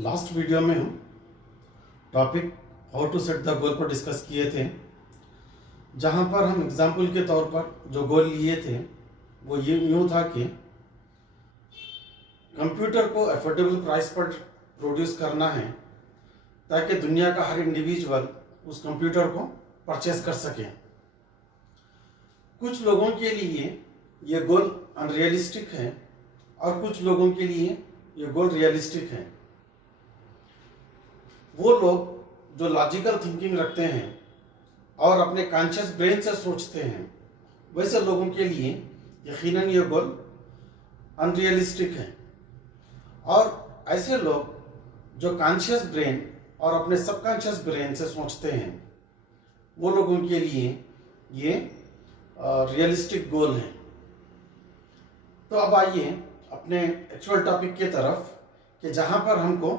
Last video में हम topic how to set the goal पर डिस्कस किए थे, जहां पर हम एग्जाम्पल के तौर पर जो गोल लिए थे वो ये यूँ था कि कंप्यूटर को अफोर्डेबल प्राइस पर प्रोड्यूस करना है ताकि दुनिया का हर इंडिविजुअल उस कंप्यूटर को परचेस कर सके। कुछ लोगों के लिए ये गोल अनरियलिस्टिक है और कुछ लोगों के लिए ये गोल रियलिस्टिक है। वो लोग जो लॉजिकल थिंकिंग रखते हैं और अपने कॉन्शियस ब्रेन से सोचते हैं, वैसे लोगों के लिए यकीनन ये गोल अनरियलिस्टिक है। और ऐसे लोग जो कॉन्शियस ब्रेन और अपने सबकॉन्शियस ब्रेन से सोचते हैं, वो लोगों के लिए ये रियलिस्टिक गोल है। तो अब आइए अपने एक्चुअल टॉपिक की तरफ कि जहाँ पर हमको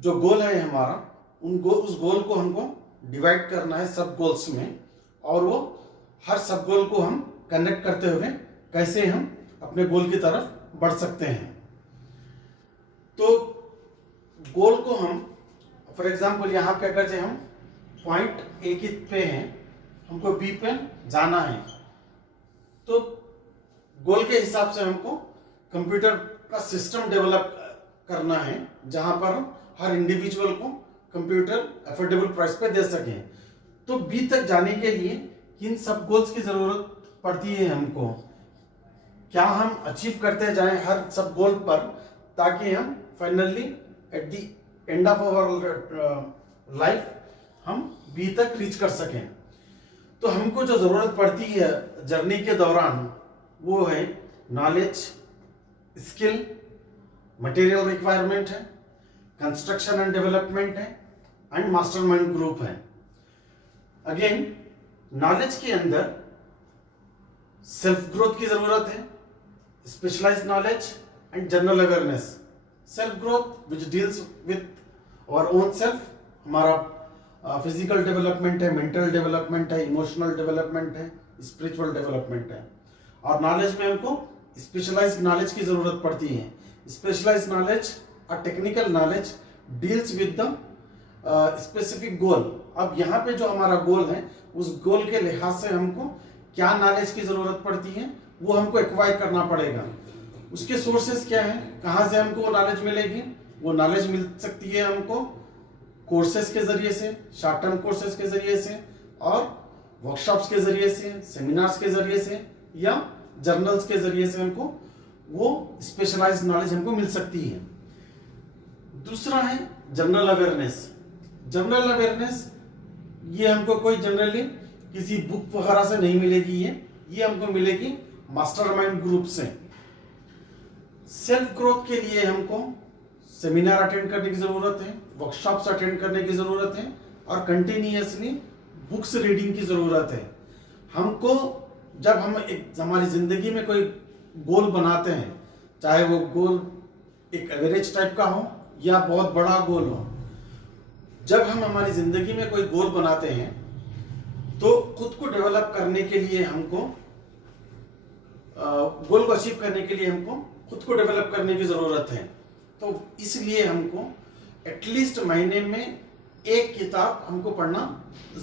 जो गोल है हमारा उस गोल को हमको डिवाइड करना है सब गोल्स में, और वो हर सब गोल को हम कनेक्ट करते हुए कैसे हम अपने गोल की तरफ बढ़ सकते हैं। तो गोल को हम फॉर एग्जांपल यहाँ पे अगर हम पॉइंट ए की पे हैं, हमको बी पे जाना है, तो गोल के हिसाब से हमको कंप्यूटर का सिस्टम डेवलप करना है जहाँ पर हम हर इंडिविजुअल को कंप्यूटर अफोर्डेबल प्राइस पे दे सकें। तो बी तक जाने के लिए किन सब गोल्स की जरूरत पड़ती है हमको, क्या हम अचीव करते जाएं हर सब गोल पर, ताकि हम finally at the end of our life हम बी तक रीच कर सकें। तो हमको जो जरूरत पड़ती है जर्नी के दौरान वो है नॉलेज, स्किल, मटेरियल रिक्वायरमेंट है, कंस्ट्रक्शन एंड डेवलपमेंट है, एंड मास्टरमाइंड ग्रुप है। अगेन नॉलेज के अंदर सेल्फ ग्रोथ की जरूरत है, specialised knowledge and general awareness. Self growth which deals with our own self, हमारा फिजिकल डेवलपमेंट है, मेंटल डेवलपमेंट है, इमोशनल डेवलपमेंट है, स्पिरिचुअल डेवलपमेंट है। और नॉलेज में हमको स्पेशलाइज्ड नॉलेज की जरूरत पड़ती है। स्पेशलाइज्ड नॉलेज और technical knowledge deals with the specific goal. अब यहाँ पे जो हमारा गोल है उस गोल के लिहाज से हमको क्या नॉलेज की जरूरत पड़ती है वो हमको एक्वायर करना पड़ेगा। उसके सोर्सेस क्या हैं, कहाँ से हमको वो नॉलेज मिलेगी? वो नॉलेज मिल सकती है हमको कोर्सेज के जरिए से, शॉर्ट टर्म कोर्सेज के जरिए से, और वर्कशॉप्स के जरिए से, सेमिनार्स के जरिए से, या जर्नल्स के जरिए से हमको वो स्पेशलाइज्ड नॉलेज हमको मिल सकती है। दूसरा है जनरल अवेयरनेस। जनरल अवेयरनेस ये हमको कोई जनरली किसी बुक वगैरह से नहीं मिलेगी, ये हमको मिलेगी मास्टरमाइंड ग्रुप से। सेल्फ ग्रोथ के लिए हमको सेमिनार अटेंड करने की जरूरत है, वर्कशॉप्स अटेंड करने की जरूरत है, और कंटिन्यूअसली बुक्स रीडिंग की जरूरत है। हमको जब हम हमारी जिंदगी में कोई गोल बनाते हैं, चाहे वो गोल एक एवरेज टाइप का हो या बहुत बड़ा गोल हो, जब हम हमारी जिंदगी में कोई गोल बनाते हैं तो खुद को डेवलप करने के लिए हमको गोल को अचीव करने के लिए हमको खुद को डेवलप करने की जरूरत है। तो इसलिए हमको एटलीस्ट महीने में एक किताब हमको पढ़ना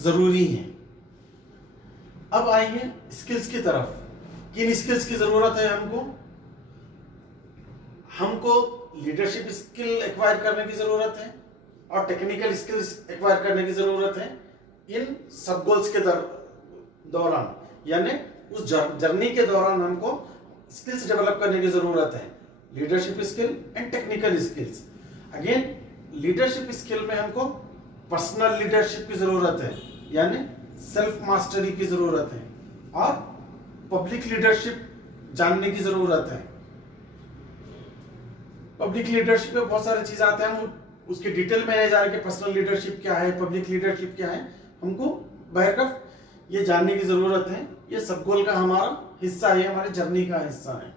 जरूरी है। अब आइए स्किल्स की तरफ। किन स्किल्स की जरूरत है हमको लीडरशिप स्किल एक्वायर करने की जरूरत है और टेक्निकल स्किल्स एक्वायर करने की जरूरत है इन सब गोल्स के दौरान, यानी उस जर्नी के दौरान हमको स्किल्स डेवलप करने की जरूरत है, leadership skill and technical skills. Again leadership skill में हमको पर्सनल लीडरशिप की जरूरत है, यानी सेल्फ मास्टरी की जरूरत है, और पब्लिक लीडरशिप जानने की जरूरत है। पब्लिक लीडरशिप में बहुत सारे चीज आते हैं, हम उसके डिटेल में नहीं जा रहे कि पर्सनल लीडरशिप क्या है, पब्लिक लीडरशिप क्या है, हमको बहरकफ ये जानने की जरूरत है। ये सब गोल का हमारा हिस्सा है, हमारी जर्नी का हिस्सा है।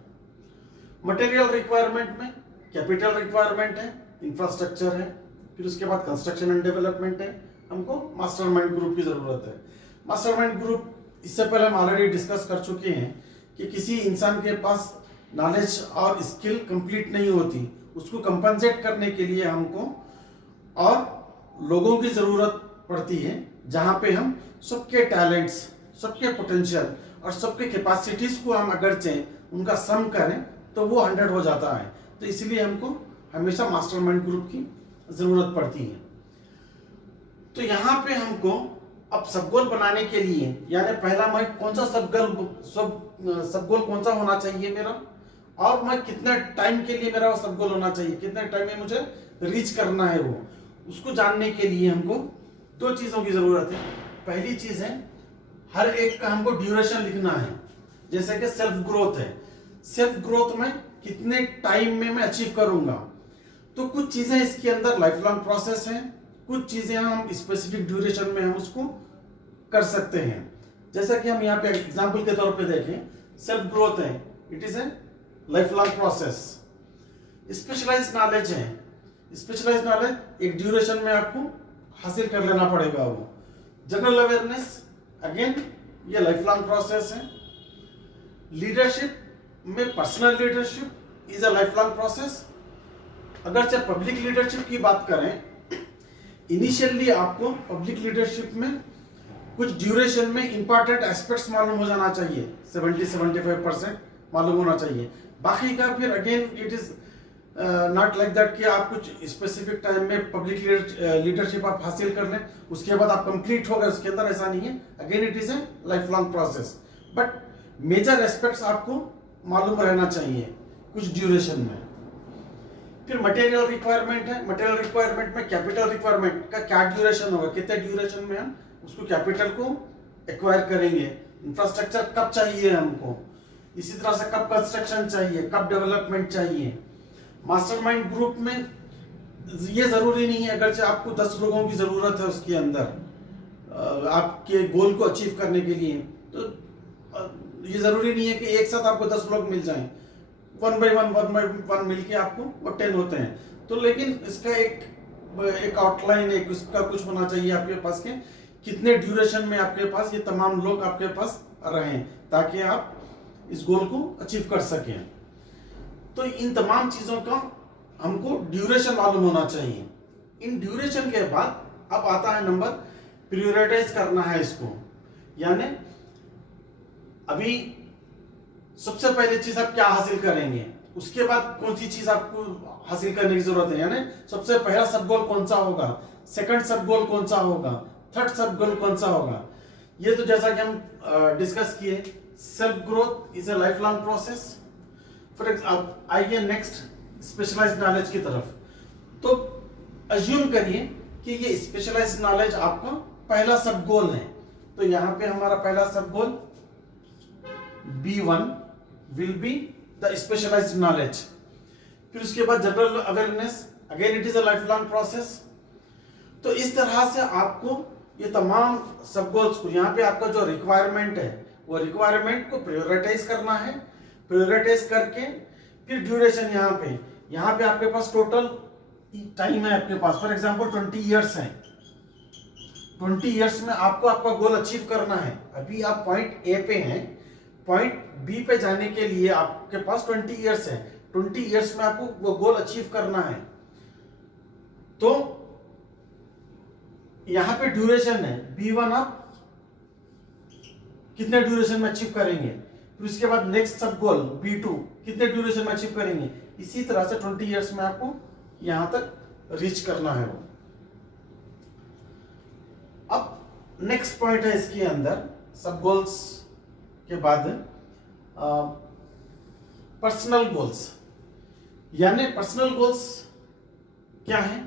मटेरियल रिक्वायरमेंट में कैपिटल रिक्वायरमेंट है, इंफ्रास्ट्रक्चर है, फिर उसके बाद कंस्ट्रक्शन एंड डेवलपमेंट है, हमको मास्टरमाइंड ग्रुप की जरूरत है। मास्टरमाइंड ग्रुप इससे पहले हम ऑलरेडी डिस्कस कर चुके हैं कि किसी इंसान के पास नॉलेज और स्किल कंप्लीट नहीं होती, उसको कंपनसेट करने के लिए हमको और लोगों की ज़रूरत पड़ती है, जहाँ पे हम सबके टैलेंट्स, सबके पोटेंशियल और सबके कैपेसिटीज़ को हम अगर चाहें उनका सम करें तो वो 100 हो जाता है। तो इसलिए हमको हमेशा मास्टरमाइंड ग्रुप की ज़रूरत पड़ती है। तो यहाँ पे हमको अब सब गोल बनाने के लिए, यानी पहला मैं कौन सा सब गोल कौन सा होना चाहिए मेरा, और मैं कितने टाइम के लिए मेरा वो सब गोल होना चाहिए, कितने टाइम में मुझे रीच करना है वो, उसको जानने के लिए हमको दो चीज़ों की ज़रूरत है। पहली चीज़ है हर एक का हमको ड्यूरेशन लिखना है। जैसे कि सेल्फ ग्रोथ है, सेल्फ ग्रोथ में कितने टाइम में मैं अचीव करूंगा। तो कुछ चीज़ें इसके अंदर लाइफ लॉन्ग प्रोसेस हैं, कुछ चीज़ें हम स्पेसिफिक ड्यूरेशन में हम उसको कर सकते हैं। जैसा कि हम यहाँ पे एग्जाम्पल के तौर पे देखें, सेल्फ ग्रोथ है, it is a life long process. Specialised knowledge है, स्पेशलाइज्ड नॉलेज एक ड्यूरेशन में आपको हासिल कर लेना पड़ेगा। वो जनरल अवेयरनेस अगेन ये लाइफ लॉन्ग प्रोसेस है। लीडरशिप में personal leadership is a life long process. अगर चाहे पब्लिक लीडरशिप की बात करें, इनिशियली आपको पब्लिक लीडरशिप में कुछ ड्यूरेशन में इंपॉर्टेंट एस्पेक्ट्स मालूम हो जाना चाहिए, 70-75% मालूम होना चाहिए। बाकी का फिर again it is not like that कि आप कुछ स्पेसिफिक टाइम में पब्लिक लीडरशिप आप हासिल कर लें उसके बाद आप कंप्लीट हो गए, उसके अंदर ऐसा नहीं है। Again it is a life long process, but major aspects आपको मालूम रहना चाहिए कुछ ड्यूरेशन में। फिर मटेरियल रिक्वायरमेंट है, मटेरियल रिक्वायरमेंट में कैपिटल रिक्वायरमेंट का क्या ड्यूरेशन होगा, कितने ड्यूरेशन में हम उसको कैपिटल को एक्वायर करेंगे, इंफ्रास्ट्रक्चर कब चाहिए हमको, इसी तरह से कब कंस्ट्रक्शन चाहिए, कब डेवलपमेंट चाहिए। मास्टरमाइंड ग्रुप में ये जरूरी नहीं है, अगर आपको 10 लोगों की जरूरत है उसके अंदर आपके गोल को अचीव करने के लिए, तो ये जरूरी नहीं है कि एक साथ आपको 10 लोग मिल जाएं, 1 by 1 मिलके आपको वो 10 होते हैं। तो लेकिन इसका एक आउटलाइन, एक उसका कुछ होना चाहिए आपके पास के कितने ड्यूरेशन में आपके पास ये तमाम लोग आपके पास रहें ताकि आप इस गोल को अचीव कर सकें। तो इन तमाम चीजों का हमको ड्यूरेशन मालूम होना चाहिए। इन ड्यूरेशन के बाद अब आता है नंबर, प्रायोरिटाइज करना है इसको। यानी अभी सबसे पहले चीज आप क्या हासिल करेंगे, उसके बाद कौन सी चीज आपको हासिल करने की जरूरत है। यानी सबसे पहला सब गोल कौन सा होगा, सेकंड सब गोल कौन सा होगा, थर्ड सब गोल कौन सा होगा। ये तो जैसा कि हम डिस्कस किए, self growth is a life long process. For example आइए नेक्स्ट स्पेशलाइज्ड नॉलेज की तरफ। तो अज्यूम करिए कि ये स्पेशलाइज्ड नॉलेज आपका पहला सब गोल है। तो यहाँ पे हमारा पहला sub goal B1 will be the specialised knowledge. फिर उसके बाद general awareness, again it is a life long process. तो इस तरह से आपको ये तमाम सब गोल्स को, यहाँ पे आपका जो रिक्वायरमेंट है वो रिक्वायरमेंट को प्रायोरिटाइज करना है। प्रायोरिटाइज करके फिर ड्यूरेशन, यहाँ पे आपके पास टोटल टाइम है आपके पास, फॉर एग्जांपल 20 इयर्स है। 20 इयर्स में आपको आपका गोल अचीव करना है। अभी आप पॉइंट ए पे हैं, पॉइंट बी पे जाने के लिए आपके पास 20 इयर्स है। 20 इयर्स में आपको वो गोल अचीव करना है। तो यहां पे ड्यूरेशन है B1, आप कितने ड्यूरेशन में अचीव करेंगे। फिर उसके बाद नेक्स्ट सब गोल B2 कितने ड्यूरेशन में अचीव करेंगे। इसी तरह से 20 इयर्स में आपको यहां तक रीच करना है वो। अब नेक्स्ट पॉइंट है इसके अंदर सब गोल्स के बाद पर्सनल गोल्स। यानी पर्सनल गोल्स क्या है,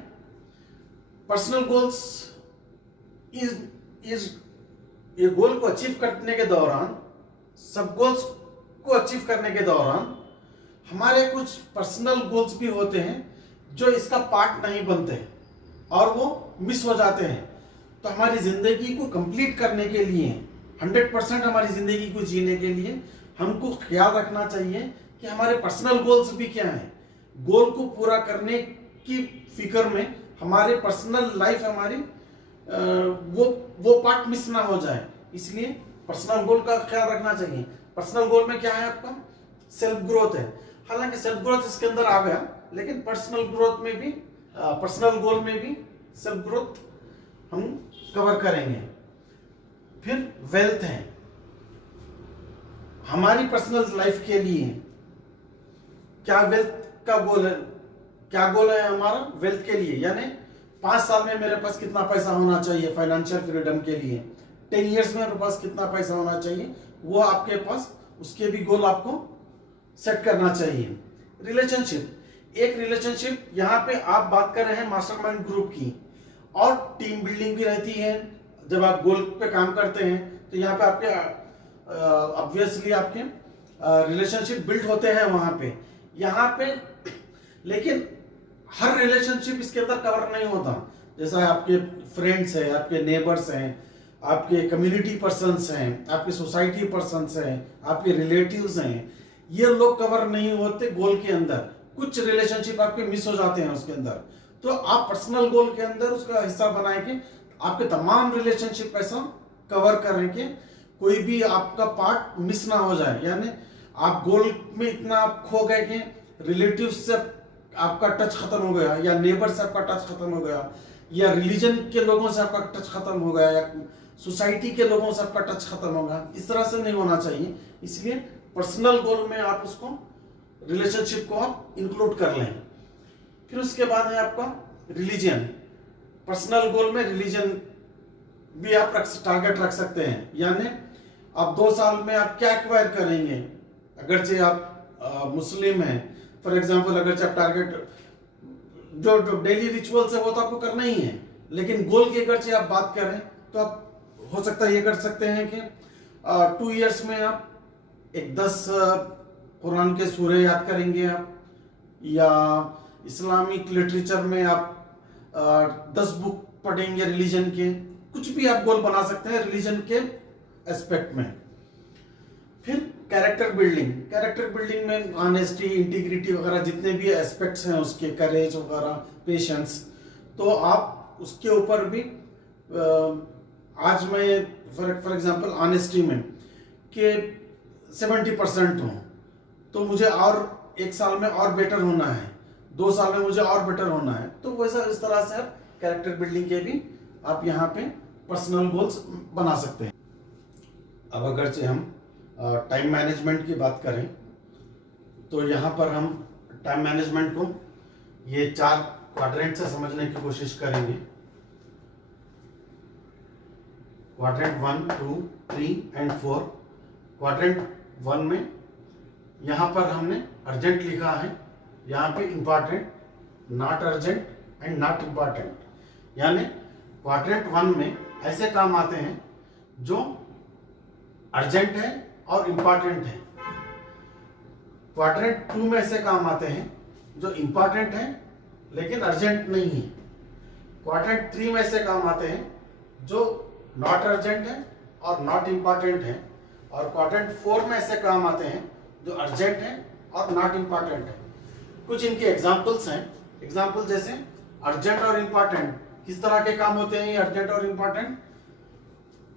पर्सनल गोल्स इज ये गोल को अचीव करने के दौरान, सब गोल्स को अचीव करने के दौरान हमारे कुछ पर्सनल गोल्स भी होते हैं जो इसका पार्ट नहीं बनते और वो मिस हो जाते हैं। तो हमारी जिंदगी को कंप्लीट करने के लिए, 100% हमारी जिंदगी को जीने के लिए हमको ख्याल रखना चाहिए कि हमारे पर्सनल गोल्स भी क्या हैं। गोल को पूरा करने की फिक्र में हमारे पर्सनल लाइफ, हमारी वो पार्ट मिस ना हो जाए, इसलिए पर्सनल गोल का ख्याल रखना चाहिए। पर्सनल गोल में क्या है आपका, सेल्फ ग्रोथ है। हालांकि सेल्फ ग्रोथ इसके अंदर आ गया, लेकिन पर्सनल ग्रोथ में भी, पर्सनल गोल में भी सेल्फ ग्रोथ हम कवर करेंगे। फिर वेल्थ है, हमारी पर्सनल लाइफ के लिए क्या वेल्थ का गोल है, क्या गोल है हमारा वेल्थ के लिए, यानी 5 साल में मेरे पास कितना पैसा होना चाहिए फाइनेंशियल फ्रीडम के लिए, 10 इयर्स में मेरे पास कितना पैसा होना चाहिए, वो आपके पास उसके भी गोल आपको सेट करना चाहिए। रिलेशनशिप, एक रिलेशनशिप यहाँ पे आप बात कर रहे हैं मास्टरमाइंड ग्रुप की, और टीम बिल्डिंग भी रहती है। जब आप गोल पे काम करते हैं तो यहाँ पे आपके ऑब्वियसली आपके रिलेशनशिप बिल्ड होते हैं वहां पे, यहाँ पे। लेकिन हर रिलेशनशिप इसके अंदर कवर नहीं होता। जैसा आपके फ्रेंड्स हैं, आपके नेबर्स हैं, आपके कम्युनिटी पर्सन्स हैं, आपके सोसाइटी पर्सन्स हैं, आपके रिलेटिव्स हैं, ये लोग कवर नहीं होते गोल के अंदर। कुछ रिलेशनशिप आपके मिस हो जाते हैं उसके अंदर। तो आप पर्सनल गोल के अंदर उसका हिस्सा बनाए कि आपके तमाम रिलेशनशिप ऐसा कवर करें कि कोई भी आपका पार्ट मिस ना हो जाए। यानी आप गोल में इतना खो गए कि रिलेटिव्स से आपका टच खत्म हो गया, या नेबर से आपका टच खत्म हो गया, या रिलीजन के लोगों से आपका टच खत्म हो गया, या सोसाइटी के लोगों से आपका टच खत्म हो गया। इस तरह से नहीं होना चाहिए। इसलिए पर्सनल गोल में आप उसको, रिलेशनशिप को आप इंक्लूड कर लें। फिर उसके बाद है आपका रिलीजन। पर्सनल गोल में रिलीजन भी आप टारगेट रख सकते हैं। यानी आप 2 साल में आप क्या एक्वायर करेंगे, अगरचे आप मुस्लिम हैं फॉर एग्जांपल, अगरचे आप टारगेट जो डेली रिचुअल्स है वो तो आपको करना ही है, लेकिन गोल की अगरचे आप बात करें तो आप हो सकता है ये कर सकते हैं कि 2 इयर्स में आप एक 10 कुरान के सूरे याद करेंगे आप, या इस्लामिक लिटरेचर में आप 10 बुक पढ़ेंगे रिलीजन के। कुछ भी आप गोल बना सकते हैं रिलीजन के एस्पेक्ट में। फिर कैरेक्टर बिल्डिंग, कैरेक्टर बिल्डिंग में ऑनेस्टी, इंटीग्रिटी वगैरह जितने भी एस्पेक्ट्स हैं उसके, करेज वगैरह, पेशेंस, तो आप उसके ऊपर भी आज मैं फॉर एग्जांपल ऑनेस्टी में कि 70% हूँ, तो मुझे और 1 साल में और बेटर होना है, 2 साल में मुझे और बेटर होना है। तो वैसा इस तरह से आप कैरेक्टर बिल्डिंग के भी आप यहाँ पे पर्सनल गोल्स बना सकते हैं। अब अगर से हम टाइम मैनेजमेंट की बात करें तो यहाँ पर हम टाइम मैनेजमेंट को ये 4 क्वाड्रेंट से समझने की कोशिश करेंगे। Quadrant 1, 2, 3 and 4। क्वाड्रेंट 1 में यहाँ पर हमने अर्जेंट लिखा है, यहाँ पे important, not urgent and not important. यानी क्वाड्रेंट 1 में ऐसे काम आते हैं जो अर्जेंट है और इंपॉर्टेंट है। क्वाड्रेंट 2 में ऐसे काम आते हैं जो इंपॉर्टेंट है लेकिन अर्जेंट नहीं है। क्वाड्रेंट 3 में ऐसे काम आते हैं जो नॉट अर्जेंट है और नॉट इंपॉर्टेंट है। और क्वाड्रेंट 4 में ऐसे काम आते हैं जो अर्जेंट है और नॉट इंपॉर्टेंट है। कुछ इनके एग्जाम्पल्स हैं। एग्जाम्पल जैसे अर्जेंट और इंपॉर्टेंट, किस तरह के काम होते हैं ये अर्जेंट और इंपॉर्टेंट?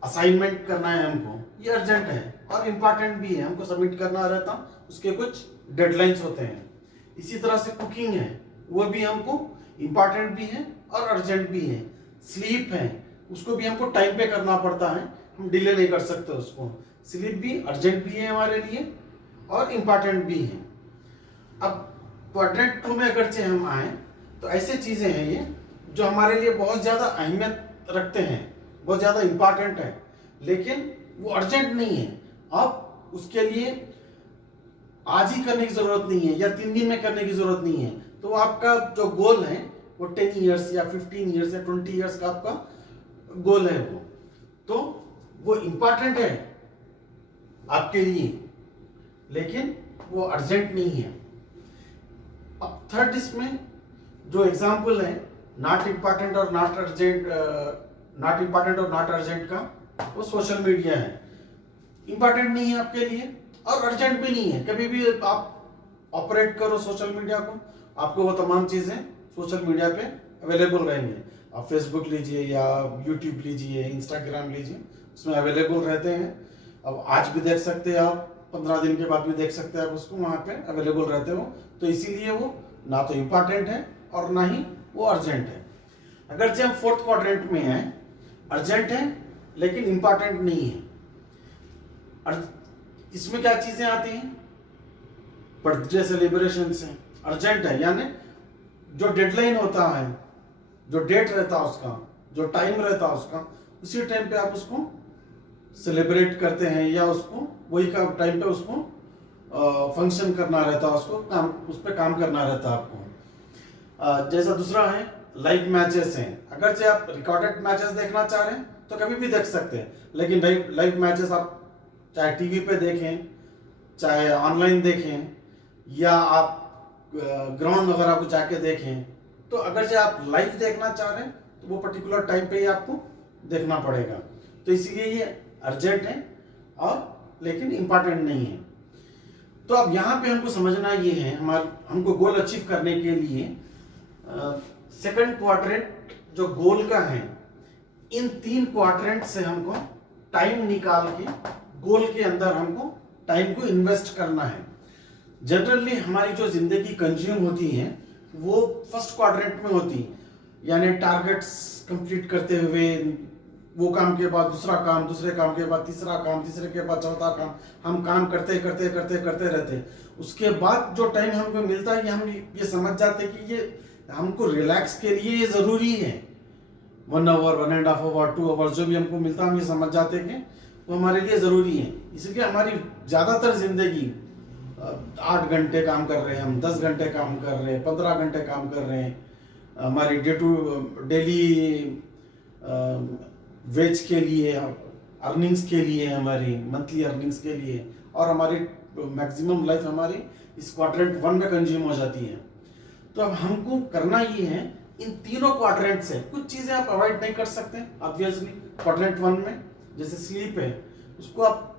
असाइनमेंट करना है हमको, ये अर्जेंट है और इंपॉर्टेंट भी है, हमको सबमिट करना रहता, उसके कुछ डेडलाइंस होते हैं। इसी तरह से कुकिंग है, वो भी हमको इंपॉर्टेंट भी है और अर्जेंट भी है। स्लीप है, उसको भी हमको टाइम पे करना पड़ता है, हम डिले नहीं कर सकते उसको। स्लीप भी अर्जेंट भी है हमारे लिए और इंपॉर्टेंट भी है। अब क्वाड्रेंट 2 में अगर से हम आए तो ऐसे चीजें हैं ये जो हमारे लिए बहुत ज्यादा अहमियत रखते हैं, बहुत ज्यादा इंपॉर्टेंट है, लेकिन वो अर्जेंट नहीं है। अब उसके लिए आज ही करने की जरूरत नहीं है या 3 दिन में करने की जरूरत नहीं है। तो आपका जो गोल है वो 10 इयर्स या 15 इयर्स या 20 इयर्स का आपका गोल है, वो इंपॉर्टेंट है आपके लिए, लेकिन वो अर्जेंट नहीं है। अब थर्ड इसमें जो एग्जाम्पल है नॉट इंपॉर्टेंट और नॉट अर्जेंट, नॉट इंपॉर्टेंट और नॉट अर्जेंट का, वो सोशल मीडिया है। इंपॉर्टेंट नहीं है आपके लिए और अर्जेंट भी नहीं है। कभी भी आप ऑपरेट करो सोशल मीडिया को, आपको वो तमाम चीजें सोशल मीडिया पे अवेलेबल रहेंगे। आप फेसबुक लीजिए या यूट्यूब लीजिए, इंस्टाग्राम लीजिए, उसमें अवेलेबल रहते हैं। अब आज भी देख सकते हैं आप, 15 दिन के बाद भी देख सकते हैं आप, उसको वहाँ पे अवेलेबल रहते हो। तो इसीलिए वो ना तो इम्पॉर्टेंट है और ना ही वो अर्जेंट है। अगर जब हम फोर्थ क्वाड्रेंट में हैं, अर्जेंट है लेकिन इम्पॉर्टेंट नहीं है। इसमें क्या चीजें आती हैं? बर्थडे सेलिब्रेशन हैं, अर्जेंट है, यानी जो डेडलाइन होता है, जो डेट रहता है उसका, जो टाइम रहता है उसका, उसी टाइम पे आप उसको सेलिब्रेट करते हैं या उसको वही का टाइम पे उसको फंक्शन करना रहता है, उसको काम, उस पर काम करना रहता है आपको। जैसा दूसरा है लाइव मैचेस हैं। अगर से आप रिकॉर्डेड मैचेस देखना चाह रहे हैं तो कभी भी देख सकते हैं, लेकिन लाइव मैचेस आप चाहे टीवी पे देखें, चाहे ऑनलाइन देखें, या आप ग्राउंड वगैरह को जाके देखें, तो अगर से आप लाइव देखना चाह रहे हैं तो वो पर्टिकुलर टाइम पे ही आपको देखना पड़ेगा। तो इसीलिए ये अर्जेंट है और लेकिन इम्पॉर्टेंट नहीं है। तो अब यहाँ पे हमको समझना ये है, हमको गोल अचीव करने के लिए सेकंड क्वाड्रेंट जो गोल का है, इन 3 क्वाड्रेंट से हमको टाइम निकाल के गोल के अंदर हमको टाइम को इन्वेस्ट करना है। जनरली हमारी जो जिंदगी कंज्यूम होती है वो फर्स्ट क्वाड्रेंट में होती है, यानी टारगेट्स कंप्लीट करते हुए वो काम के बाद दूसरा काम, दूसरे काम के बाद तीसरा काम, तीसरे के बाद चौथा काम, हम काम करते करते करते करते रहते हैं। उसके बाद जो टाइम हमको मिलता है, हम ये समझ जाते हैं कि ये हमको रिलैक्स के लिए ये जरूरी है। 1 आवर, 1.5 आवर, 2 आवर जो भी हमको मिलता है, हम ये समझ जाते हैं कि वो हमारे लिए जरूरी है। इसलिए हमारी ज्यादातर जिंदगी 8 घंटे काम कर रहे हैं, हम 10 घंटे काम कर रहे हैं, 15 घंटे काम कर रहे हैं, हमारी डेली वेज के लिए, अर्निंग्स के लिए, हमारी मंथली अर्निंग्स के लिए, और हमारी मैक्सिमम लाइफ हमारी इस क्वाड्रेंट 1 में कंज्यूम हो जाती है। तो अब हमको करना ये है, इन तीनों क्वाड्रेंट से कुछ चीजें आप अवॉइड नहीं कर सकते ऑब्वियसली। क्वाड्रेंट 1 में जैसे स्लीप है, उसको आप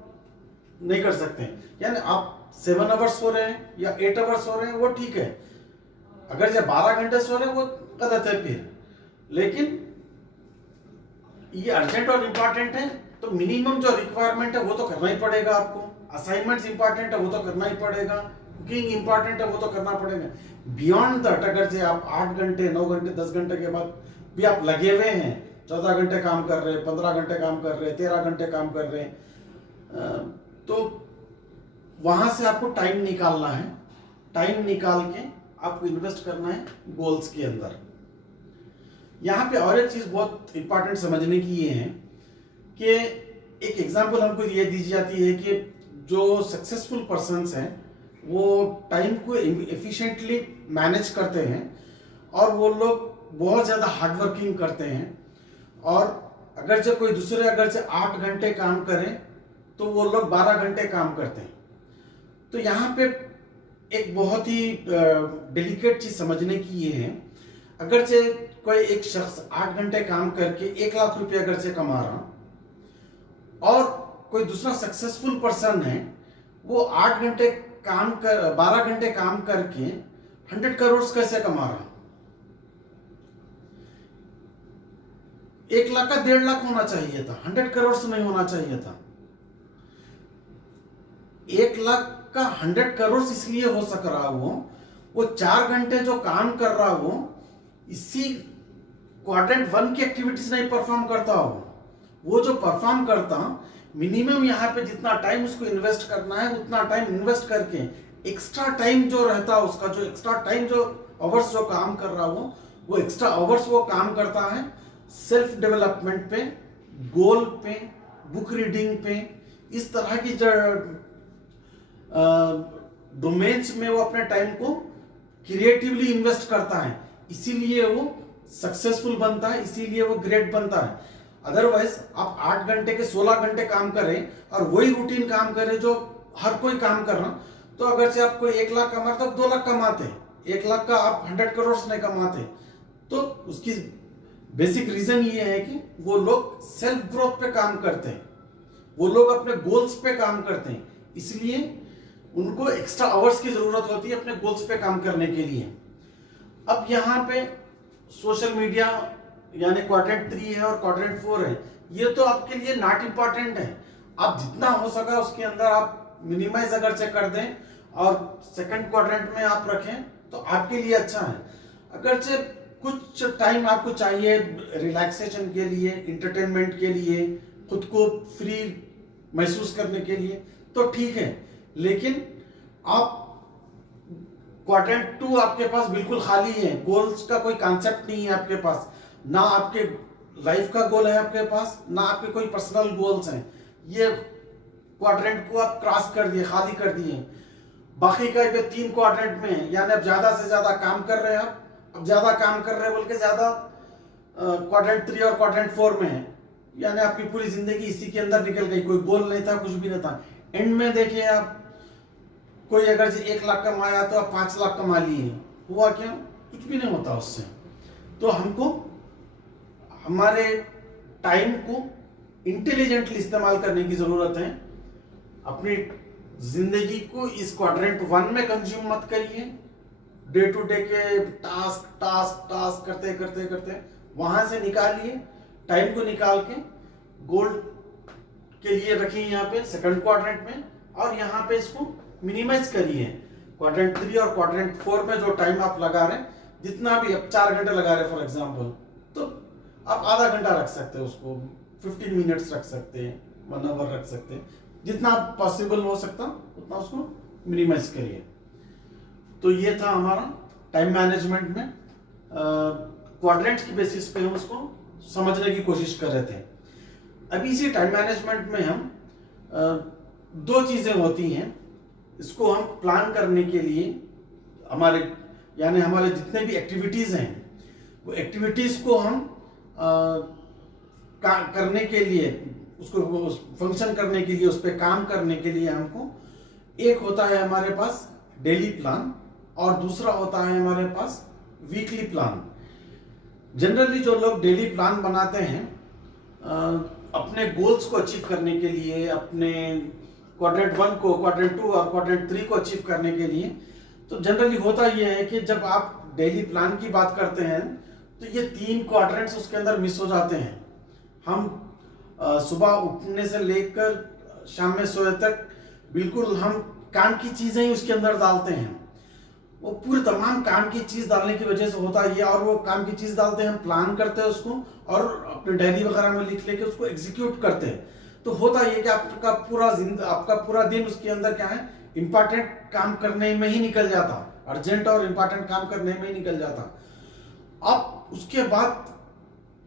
नहीं कर सकते, यानी आप 7 आवर्स सो रहे हैं या 8 आवर्स सो रहे हैं वो ठीक है। अगर जब 12 घंटे सो रहे हैं वो गलत है फिर। लेकिन ये अर्जेंट और इम्पोर्टेंट है तो मिनिमम जो रिक्वायरमेंट है वो तो करना ही पड़ेगा आपको। असाइनमेंट्स इंपॉर्टेंट है वो तो करना ही पड़ेगा, कुकिंग इंपॉर्टेंट है वो तो करना पड़ेगा। बियॉन्ड दैट अगर से आप 8 घंटे, 9 घंटे, 10 घंटे के बाद भी आप लगे हुए हैं, 14 घंटे काम कर रहे हैं, 15 घंटे काम कर रहे हैं, 13 घंटे काम कर रहे हैं, तो वहां से आपको टाइम निकालना है। टाइम निकाल के आपको इन्वेस्ट करना है गोल्स के अंदर। यहाँ पे और एक चीज बहुत इंपॉर्टेंट समझने की ये है कि एक एग्जांपल हमको ये दी जाती है कि जो सक्सेसफुल पर्सन्स हैं वो टाइम को एफिशिएंटली मैनेज करते हैं और वो लोग बहुत ज़्यादा हार्ड वर्किंग करते हैं। और अगर जब कोई दूसरे अगर से 8 घंटे काम करें तो वो लोग 12 घंटे काम करते हैं। तो यहाँ पे एक बहुत ही डेलिकेट चीज समझने की ये है, अगर से कोई एक शख्स 8 घंटे काम करके 1 लाख रुपया अगर से कमा रहा और कोई दूसरा सक्सेसफुल पर्सन है वो 8 घंटे काम कर 12 घंटे काम करके 100 करोड़ कैसे कमा रहा? 1 लाख का 1.5 लाख होना चाहिए था, 100 करोड़ से नहीं होना चाहिए था। 1 लाख का 100 करोड़ इसलिए हो सक रहा वो 4 घंटे जो काम कर रहा इसी क्वाड्रेंट 1 की एक्टिविटीज नहीं परफॉर्म करता वो जो परफॉर्म करता मिनिमम यहाँ पे जितना टाइम उसको इन्वेस्ट करना है उतना टाइम इन्वेस्ट करके एक्स्ट्रा टाइम जो रहता है उसका, जो एक्स्ट्रा टाइम जो आवर्स जो काम कर रहा वो एक्स्ट्रा आवर्स वो काम करता है सेल्फ डेवलपमेंट पे, गोल पे, बुक रीडिंग पे, इस तरह की जो डोमेन्स में वो अपने टाइम को क्रिएटिवली इन्वेस्ट करता है। इसीलिए वो सक्सेसफुल बनता है, इसीलिए वो ग्रेट बनता है। अदरवाइज आप 8 घंटे के 16 घंटे काम करें और वही रूटीन काम करें जो हर कोई काम कर रहा, तो अगर से आप कोई 1 लाख कमाते तो 2 लाख कमाते, 1 लाख का आप 100 करोड़ नहीं कमाते। तो उसकी बेसिक रीजन ये है कि वो लोग सेल्फ ग्रोथ पे काम करते हैं, वो लोग अपने गोल्स पे काम करते हैं, इसलिए उनको एक्स्ट्रा आवर्स की जरूरत होती है अपने गोल्स पे काम करने के लिए। अब यहाँ पे सोशल मीडिया यानी क्वाड्रेंट 3 है और क्वाड्रेंट 4 है, ये तो आपके लिए नॉट इंपॉर्टेंट है। आप जितना हो सका उसके अंदर आप मिनिमाइज अगर चेक कर दें और सेकंड क्वाड्रेंट में आप रखें तो आपके लिए अच्छा है। अगर से कुछ टाइम आपको चाहिए रिलैक्सेशन के लिए, इंटरटेनमेंट के लिए, खुद को फ्री महसूस करने के लिए, तो ठीक है। लेकिन आप क्वाड्रेंट 2 आपके पास बिल्कुल खाली है, गोल्स का कोई कॉन्सेप्ट नहीं है आपके पास, ना आपके लाइफ का गोल है आपके पास, ना आपके कोई पर्सनल गोल्स हैं। ये क्वाड्रेंट को आप क्रॉस कर दिए, खाली कर दिए। बाकी का ये 3 क्वाड्रेंट में है, यानी अब ज्यादा से ज्यादा काम कर रहे हैं आप, अब ज्यादा काम कर रहे हैं बोल के ज्यादा क्वाड्रेंट 3 और क्वाड्रेंट 4 में है, यानी आपकी पूरी जिंदगी इसी के अंदर निकल गई, कोई गोल नहीं था, कुछ भी नहीं था। एंड में देखिए आप, कोई अगर 1 लाख कमाया तो आप 5 लाख कमा लिए, हुआ क्या? कुछ भी नहीं होता उससे। तो हमको हमारे टाइम को इंटेलिजेंटली इस्तेमाल करने की जरूरत है। अपनी जिंदगी को इस क्वाड्रेंट 1 में कंज्यूम मत करिए। डे टू डे के टास्क टास्क टास्क करते करते करते वहां से निकालिए, टाइम को निकाल के गोल के लिए रखिए यहाँ पे सेकंड क्वाड्रेंट में, और यहाँ पे इसको मिनिमाइज करिए। क्वाड्रेंट 3 और क्वाड्रेंट 4 में जो टाइम आप लगा रहे हैं, जितना भी आप 4 घंटे लगा रहे हैं फॉर एग्जांपल, तो आप आधा घंटा रख सकते हैं उसको, 15 मिनट्स रख सकते हैं, 1 आवर रख सकते हैं, जितना पॉसिबल हो सकता उतना उसको मिनिमाइज करिए। तो ये था हमारा टाइम मैनेजमेंट में क्वाड्रेंट की बेसिस पे हम उसको समझने की कोशिश कर रहे थे। अभी इसी टाइम मैनेजमेंट में हम 2 चीजें होती हैं, इसको हम प्लान करने के लिए हमारे जितने भी एक्टिविटीज हैं, वो एक्टिविटीज को हम करने के लिए, उसको फंक्शन करने के लिए, उस पर काम करने के लिए हमको एक होता है हमारे पास डेली प्लान, और दूसरा होता है हमारे पास वीकली प्लान। जनरली जो लोग डेली प्लान बनाते हैं अपने गोल्स को अचीव करने के लिए, अपने क्वाड्रेंट 1 को, क्वाड्रेंट 2 और क्वाड्रेंट 3 को अचीव करने के लिए, तो जनरली होता यह है कि जब आप डेली प्लान की बात करते हैं तो ये 3 क्वाड्रेंट्स उसके अंदर मिस हो जाते हैं। हम सुबह उठने से लेकर शाम में सोए तक बिल्कुल हम काम की चीजें ही उसके अंदर डालते हैं। वो पूरे तमाम काम की चीज डालने की वजह से होता है ये, और वो काम की चीज डालते हैं, हम प्लान करते हैं उसको, और अपने डायरी वगैरह में लिख लेके उसको एग्जीक्यूट करते हैं। तो होता ये कि आपका पूरा दिन उसके अंदर क्या है, इंपॉर्टेंट काम करने में ही निकल जाता, अर्जेंट और इंपॉर्टेंट काम करने में ही निकल जाता। अब उसके बाद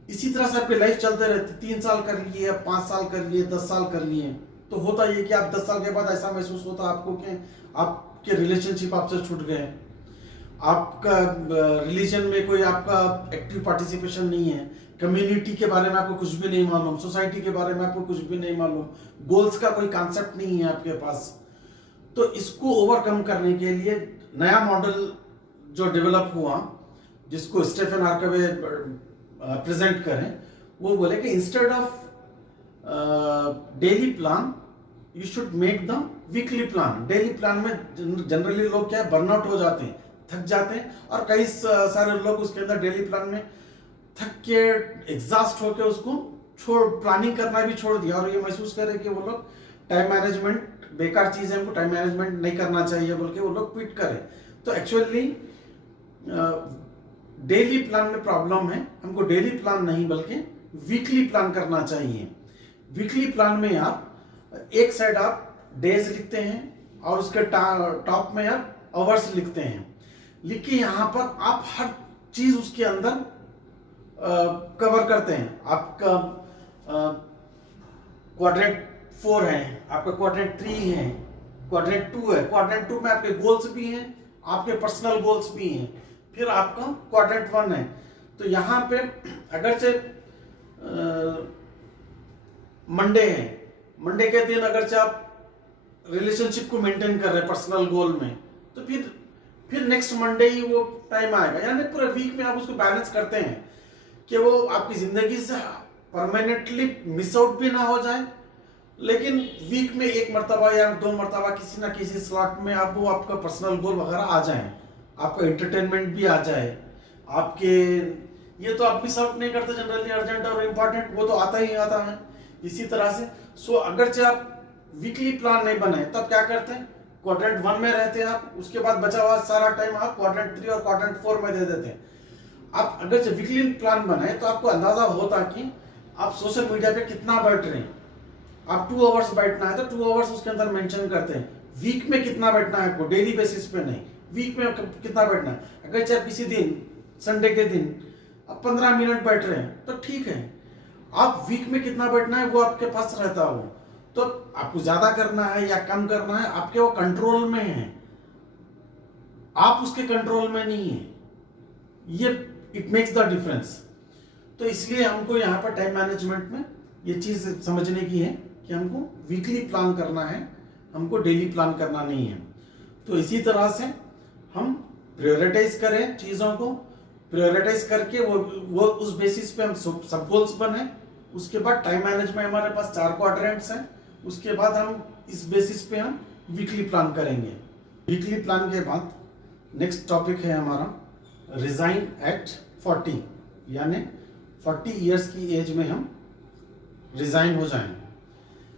इसी तरह से आपकी लाइफ चलते रहती, 3 साल कर लिए, 5 साल कर लिए, 10 साल कर लिए, तो होता ये कि आप 10 साल के बाद ऐसा महसूस होता आपको कि आपके रिलेशनशिप आपसे छूट गए, आपका रिलीजन में कोई आपका एक्टिव पार्टिसिपेशन नहीं है, कम्युनिटी के बारे में आपको कुछ भी नहीं मालूम, सोसाइटी के बारे में आपको कुछ भी नहीं मालूम, गोल्स का कोई कॉन्सेप्ट नहीं है आपके पास। तो इसको ओवरकम करने के लिए नया मॉडल जो डेवलप हुआ, जिसको स्टीफन हार्कवे प्रेजेंट करें, वो बोले कि instead of daily plan you should make the weekly plan. Daily plan में जनरली लोग क्या बर्नआउट हो जाते हैं, थक जाते हैं, और कई सारे लोग उसके अंदर डेली प्लान में थक के एग्जॉस्ट होकर उसको प्लानिंग करना भी छोड़ दिया, और ये महसूस करें कि वो लोग टाइम मैनेजमेंट बेकार चीज है, हमको टाइम मैनेजमेंट नहीं करना चाहिए बोल के वो लोग क्विट करें। तो एक्चुअली डेली प्लान में प्रॉब्लम है, हमको डेली प्लान नहीं बल्कि वीकली प्लान करना चाहिए। वीकली प्लान में आप एक साइड आप डेज लिखते हैं, और उसके टॉप में आप आवर्स लिखते हैं। लिख के यहाँ पर आप हर चीज उसके अंदर कवर करते हैं। आपका क्वाड्रेंट 4 है, आपका क्वाड्रेंट 3 है, क्वाड्रेंट 2 है। क्वाड्रेंट 2 में आपके गोल्स भी हैं, आपके पर्सनल गोल्स भी हैं, फिर आपका क्वाड्रेंट 1 है। तो यहाँ पे अगर से मंडे है, मंडे के दिन अगर से आप रिलेशनशिप को मेंटेन कर रहे हैं पर्सनल गोल में, तो फिर नेक्स्ट मंडे ही वो टाइम आएगा। यानी पूरे वीक में आप उसको बैलेंस करते हैं कि वो आपकी जिंदगी से परमानेंटली मिस आउट भी ना हो जाए, लेकिन वीक में 1 मरतबा या 2 मरतबा किसी ना किसी स्लॉट में आप वो आपका पर्सनल गोल वगैरह आ जाए, आपका एंटरटेनमेंट भी आ जाए, आपके ये तो आप मिस आउट नहीं करते जनरली, अर्जेंट और इम्पोर्टेंट वो तो आता ही आता है। इसी तरह से अगर से आप वीकली प्लान नहीं बनाए, तब क्या करते हैं, क्वाड्रेंट 1 में रहते हैं आप, उसके बाद बचा हुआ सारा टाइम आप क्वाड्रेंट 3 और क्वाड्रेंट 4 में दे देते हैं। आप अगर जब वीकली प्लान बनाए तो आपको अंदाजा होता कि आप सोशल मीडिया पे कितना बैठ रहे हैं। आप 2 आवर्स बैठना है तो 2 आवर्स उसके अंदर मेंशन करते हैं। वीक में कितना बैठना है आपको, डेली बेसिस पे नहीं, वीक में कितना बैठना है। अगर चाहे किसी दिन संडे के दिन आप 15 मिनट बैठ रहे हैं तो ठीक है। आप वीक में कितना बैठना है वो आपके पास रहता हो, तो आपको ज्यादा करना है या कम करना है आपके वो कंट्रोल में है, आप उसके कंट्रोल में नहीं है। ये इट मेक्स द डिफरेंस। तो इसलिए हमको यहाँ पर टाइम मैनेजमेंट में ये चीज समझने की है कि हमको वीकली प्लान करना है, हमको डेली प्लान करना नहीं है। तो इसी तरह से हम प्रायोरिटाइज करें चीजों को, प्रायोरिटाइज करके वो उस बेसिस पे हम सब गोल्स बने। उसके बाद टाइम मैनेजमेंट हमारे पास 4 क्वाड्रेंट्स हैं। उसके बाद हम इस बेसिस पे हम वीकली प्लान करेंगे। वीकली प्लान के बाद नेक्स्ट टॉपिक है हमारा रिजाइन एट 40, यानी 40 इयर्स की एज में हम रिजाइन हो जाएं।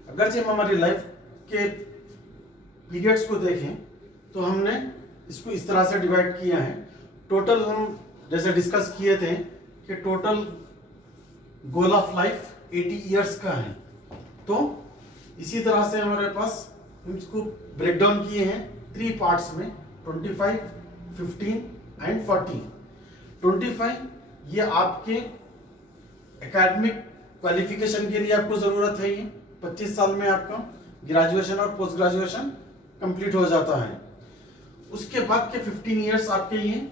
अगर जब हम हमारी लाइफ के पीरियड्स को देखें तो हमने इसको इस तरह से डिवाइड किया है। टोटल हम जैसे डिस्कस किए थे कि total goal of life 80 years का है। तो इसी तरह से हमारे पास हम इसको ब्रेक डाउन किए हैं 3 पार्ट्स में, 25, 15 एंड 40। 25 ये आपके एकेडमिक क्वालिफिकेशन के लिए आपको जरूरत है। ये 25 साल में आपका ग्रेजुएशन और पोस्ट ग्रेजुएशन कंप्लीट हो जाता है। उसके बाद के 15 इयर्स आपके ये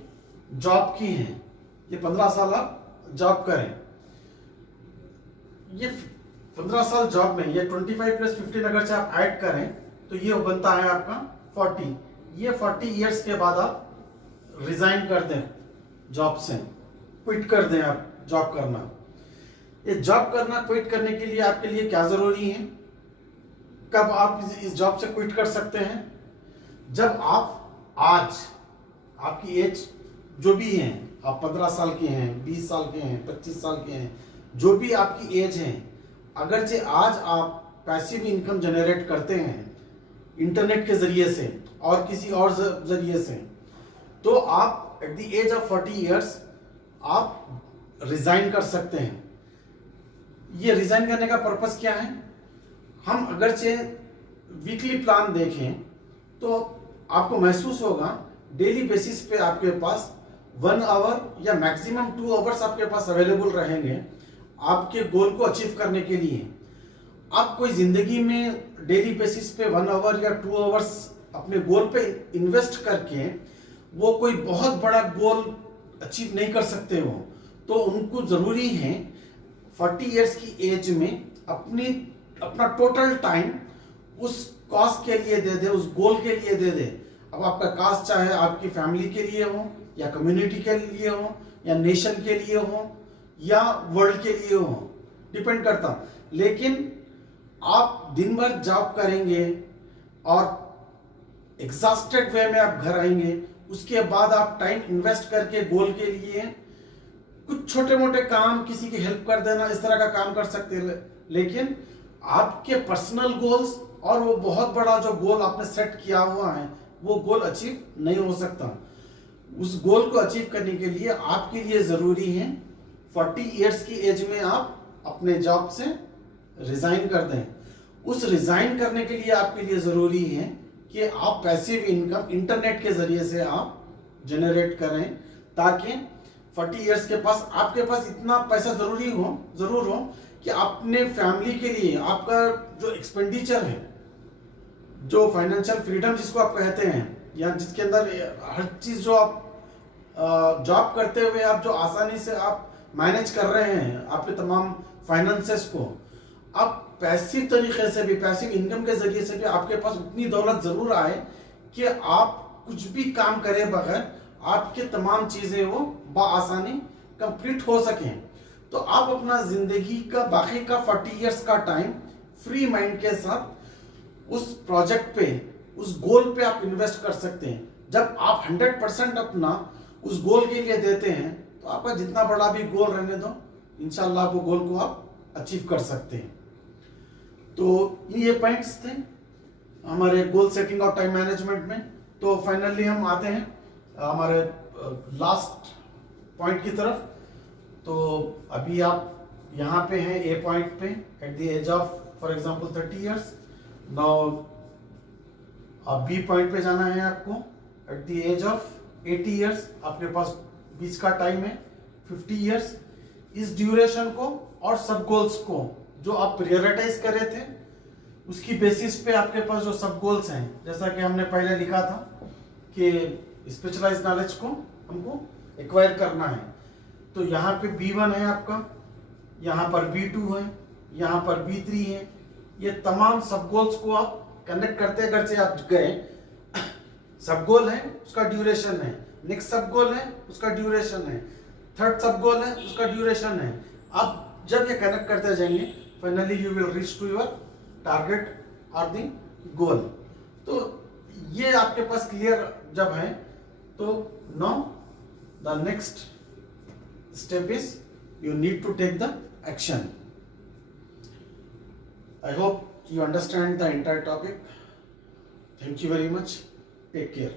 जॉब की हैं, ये 15 साल आप जॉब करें। ये 15 साल जॉब में ये 25 प्लस 15 अगर से आप ऐड करें तो ये बनता है आपका 40। ये 40 इयर्स के बाद आप रिजाइन कर दें जॉब से, क्विट कर दें आप जॉब करना। ये जॉब करना क्विट करने के लिए आपके लिए क्या जरूरी है, कब आप इस जॉब से क्विट कर सकते हैं? जब आप आज आपकी एज जो भी है, आप 15 साल के हैं, 20 साल के हैं, 25 साल के हैं, जो भी आपकी एज है, अगर से आज आप पैसिव इनकम जनरेट करते हैं इंटरनेट के जरिए से और किसी और जरिए से, तो आप at the age of 40 years आप रिजाइन कर सकते हैं। ये रिजाइन करने का पर्पस क्या है? हम अगर से वीकली प्लान देखें तो आपको महसूस होगा डेली बेसिस पे आपके पास 1 आवर या मैक्सिमम 2 आवर्स आपके पास अवेलेबल रहेंगे आपके गोल को अचीव करने के लिए। आप कोई जिंदगी में डेली बेसिस पे 1 आवर या 2 आवर्स अपने गोल पे इन्वेस्ट करके वो कोई बहुत बड़ा गोल अचीव नहीं कर सकते हो। तो उनको जरूरी है 40 इयर्स की एज में अपना टोटल टाइम उस कॉज के लिए दे दे, उस गोल के लिए दे दे। अब आपका काज चाहे आपकी फैमिली के लिए हो या कम्युनिटी के लिए हो या नेशन के लिए हो या वर्ल्ड के लिए हो, डिपेंड करता। लेकिन आप दिन भर जॉब करेंगे और एग्जॉस्टेड वे में आप घर आएंगे, उसके बाद आप टाइम इन्वेस्ट करके गोल के लिए कुछ छोटे मोटे काम, किसी की हेल्प कर देना, इस तरह का काम कर सकते हैं। लेकिन आपके पर्सनल गोल्स और वो बहुत बड़ा जो गोल आपने सेट किया हुआ है वो गोल अचीव नहीं हो सकता। उस गोल को अचीव करने के लिए आपके लिए जरूरी है 40 इयर्स की एज में आप अपने जॉब से रिजाइन कर दें। उस रिजाइन करने के लिए आपके लिए जरूरी है कि आप पैसिव इनकम इंटरनेट के जरिए से आप जनरेट करें, ताकि 40 इयर्स के पास आपके पास इतना पैसा जरूर हो कि अपने फैमिली के लिए आपका जो एक्सपेंडिचर है, जो फाइनेंशियल फ्रीडम जिसको आप कहते हैं, या जिसके अंदर हर चीज जो आप जॉब करते हुए आप जो आसानी से आप मैनेज कर रहे हैं आपके तमाम फाइनेंसेस को, आप पैसिव तरीके से भी, पैसिव इनकम के जरिए से भी आपके पास उतनी दौलत जरूर आए कि आप कुछ भी काम करे बगैर आपके तमाम चीजें वो बआसानी कंप्लीट हो सकें। तो आप अपना जिंदगी का बाकी का 40 इयर्स का टाइम फ्री माइंड के साथ उस प्रोजेक्ट पे, उस गोल पे आप इन्वेस्ट कर सकते हैं। जब आप 100% अपना उस गोल के लिए देते हैं तो आपका जितना बड़ा भी गोल रहने दो, इंशाल्लाह वो गोल को आप अचीव कर सकते हैं। तो ये पॉइंट्स थे। हमारे गोल सेटिंग और टाइम मैनेजमेंट में। तो फाइनली हम आते हैं हमारे लास्ट पॉइंट की तरफ। तो अभी आप यहाँ पे हैं ए पॉइंट पे at the age of for example 30 years. Now अब बी पॉइंट पे जाना है आपको at the age of 80 years. आपके पास 20 का टाइम है, 50 इयर्स। इस ड्यूरेशन को और सब गोल्स को जो आप प्रायोरिटाइज कर रहे थे उसकी बेसिस पे आपके पास जो सब गोल्स हैं, जैसा कि हमने पहले लिखा था कि स्पेशलाइज्ड नॉलेज को हमको एक्वायर करना है। तो यहाँ पे B1 है आपका, यहाँ पर B2 है, यहाँ पर B3 है। ये तमाम सब गोल्स को आप कनेक्ट करते करते आप गए। सब गोल है उसका ड्यूरेशन है, नेक्स्ट सब गोल है उसका ड्यूरेशन है, थर्ड सब गोल है उसका ड्यूरेशन है। अब जब ये कनेक्ट करते जाएंगे finally you will reach to your target और द गोल। तो ये आपके पास क्लियर जब है तो now the next step is you need to take the action. I hope you understand the entire topic. Thank you very much. Take care.